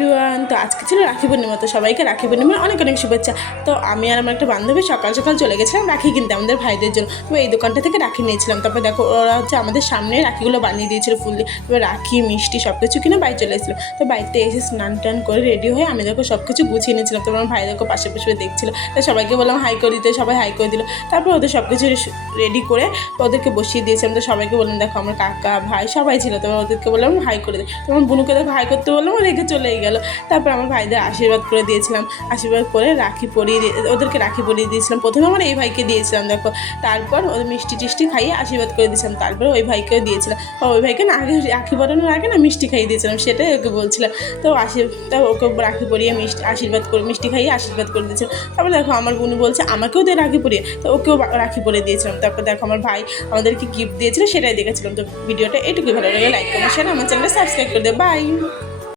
Everyone, তো আজকে ছিল রাখি পূর্ণিমা। তো সবাইকে রাখি পূর্ণিমার অনেক অনেক শুভেচ্ছা। তো আমি আর আমার একটা বান্ধবী সকাল সকাল চলে গেছিলাম রাখি কিনতে আমাদের ভাইদের জন্য। তো এই দোকানটা থেকে রাখি নিয়েছিলাম। তারপর দেখো ওরা হচ্ছে আমাদের সামনে রাখিগুলো বানিয়ে দিয়েছিল ফুল দিয়ে। তারপর রাখি মিষ্টি সব কিছু কিনে বাড়ি চলে এসেছিলাম। তো বাড়িতে এসে স্নান টান করে রেডি হয়ে আমি দেখো সব কিছু গুছিয়ে নিয়েছিলাম। তারপর আমার ভাই দেখো পাশে পাশে দেখছিল। তো সবাইকে বললাম হাই করে দিতে, সবাই হাই করে দিল। তারপর ওদের সব কিছু রেডি করে ওদেরকে বসিয়ে দিয়েছিলাম। তো সবাইকে বললাম দেখো আমার কাকা ভাই সবাই ছিল। তারপর ওদেরকে বললাম হাই করে দিই। তোমার বোনকে দেখো হাই করতে বললাম, রেখে চলেই গেল। তারপর আমার ভাইদের আশীর্বাদ করে দিয়েছিলাম। আশীর্বাদ করে রাখি পরিয়ে ওদেরকে রাখি পরিয়ে দিয়েছিলাম। প্রথমে আমার এই ভাইকে দিয়েছিলাম দেখো। তারপর ওদের মিষ্টি টিষ্টি খাইয়ে আশীর্বাদ করে দিয়েছিলাম। তারপর ওই ভাইকেও দিয়েছিলাম। ওই ভাইকে না আগে রাখি পরানোর আগে না মিষ্টি খাইয়ে দিয়েছিলাম, সেটাই ওকে বলছিলাম। তো ওকে রাখি পরিয়ে আশীর্বাদ করে মিষ্টি খাইয়ে আশীর্বাদ করে দিয়েছিলাম। তারপর দেখো আমার বোন বলছে আমাকেও দিয়ে রাখি পরিয়ে, তো ওকেও রাখি পরিয়ে দিয়েছিলাম। তারপর দেখো আমার ভাই আমাদেরকে গিফট দিয়েছিল, সেটাই দেখেছিলাম। তো ভিডিওটা এইটুকুই, ভালো লাগে লাইক কমেন্ট শেয়ার, আমার চ্যানেলটা সাবস্ক্রাইব করে দেবে। বাই।